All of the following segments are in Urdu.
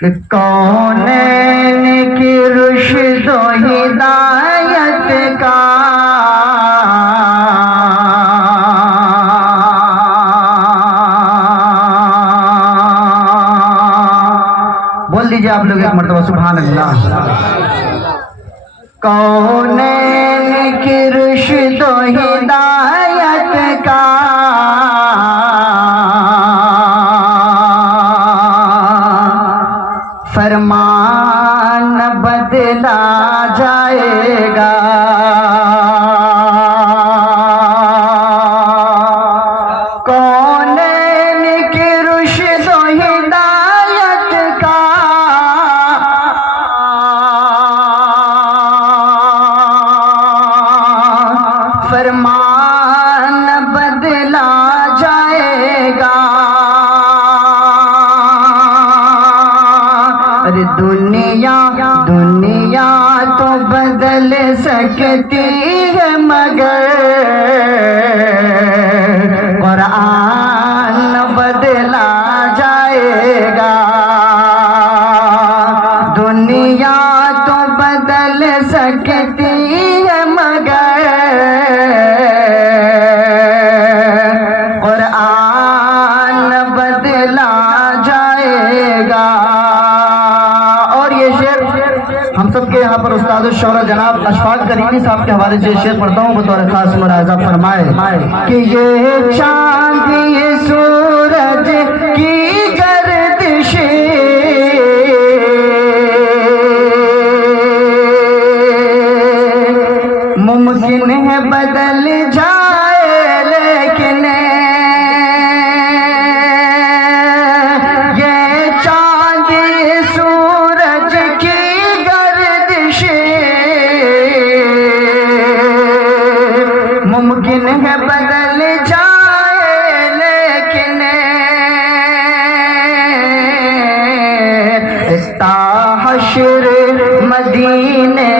کہ کونین کی رشد و ہدایت کا بول دیجئے آپ لوگ ایک مرتبہ سبحان اللہ. کونین کی رشد و ہدایت کا فرمان بدلا جائے گا. کونین کی رشد و ہدایت کا فرمان بدلا جائے گا. ارے دنیا تو بدل سکتی ہے مگر قرآن بدلا جائے گا. دنیا تو بدل سکتی ہے مگر قرآن بدلا جائے گا. ہم سب کے یہاں پر استاد الشعراء جناب اشفاق کریمی صاحب کے حوالے سے شعر پڑھتا ہوں بطور خاص ملاحظہ فرمائے کہ یہ چاند یہ سورج کی گردش ممکن ہے بدل جائے لیکن یہ چاند یہ سورج کی ممکن ہے بدل جائے لیکن تا حشر مدینے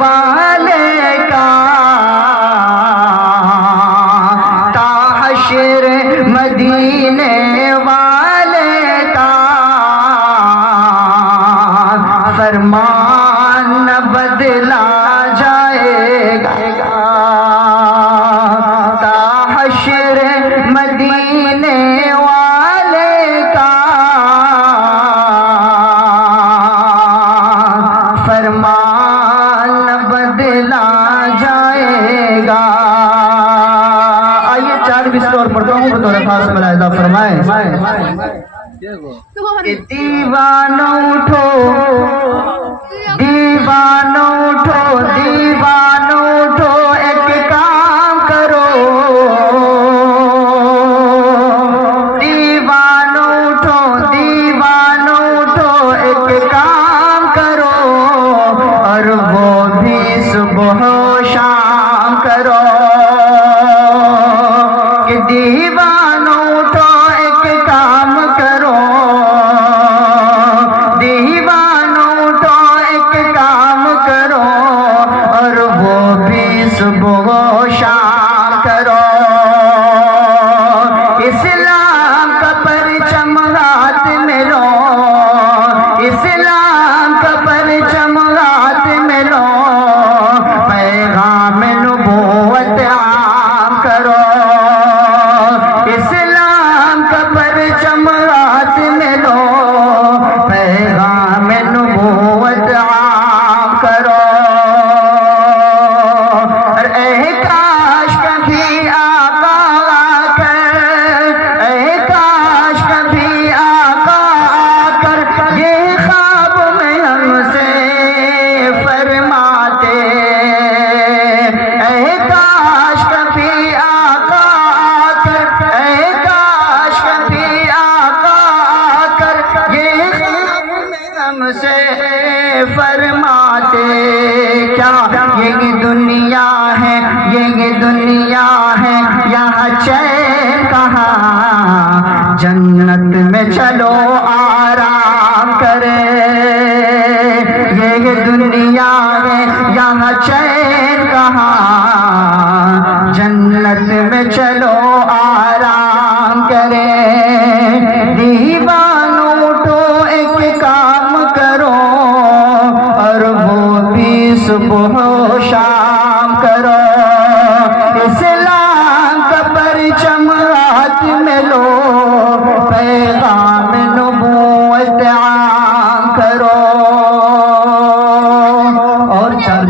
والے کا تا حشر مدینے والے کا فرمان بدلا جائے گا. حشر مدینے والے کا فرمان بدلا جائے گا. آئیے 4 بسر اور پڑھتا ہوں بطور خاص ملاحظہ فرمائے کہ دیوانوں اٹھو دیوانوں اٹھو دیوانوں اٹھو ایک کام کرو. دیوانوں اٹھو دیوانوں اٹھو ایک کام کرو اور وہ بھی صبح و شام کرو. کہ دیوانوں اٹھو ایک کام کرو دیوانوں اٹھو ایک کام کرو اور وہ بھی صبح و شام کرو. اسلام کا پرچم ہاتھ میں لو اسلام کا پرچم ہاتھ میں لو پیغام نبوت عام کرو. اسلام کا پرچم ہاتھ میں لو پیغام نبوت عام کرو. اے کاش کبھی آقا آ کر اے کاش کبھی آقا آ کر یہ خواب میں ہم سے فرماتے. اے کاش کبھی آقا آ کر اے کاش کبھی آقا آ کر یہ خواب میں ہم سے فرماتے. کیا یہ دنیا ہے یہ دنیا ہے یہاں چین کہاں جنت میں چلو آرام کرے. یہ دنیا ہے یہاں چین کہاں جنت میں چلو آرام کرے. دیوانوں اٹھو ایک کام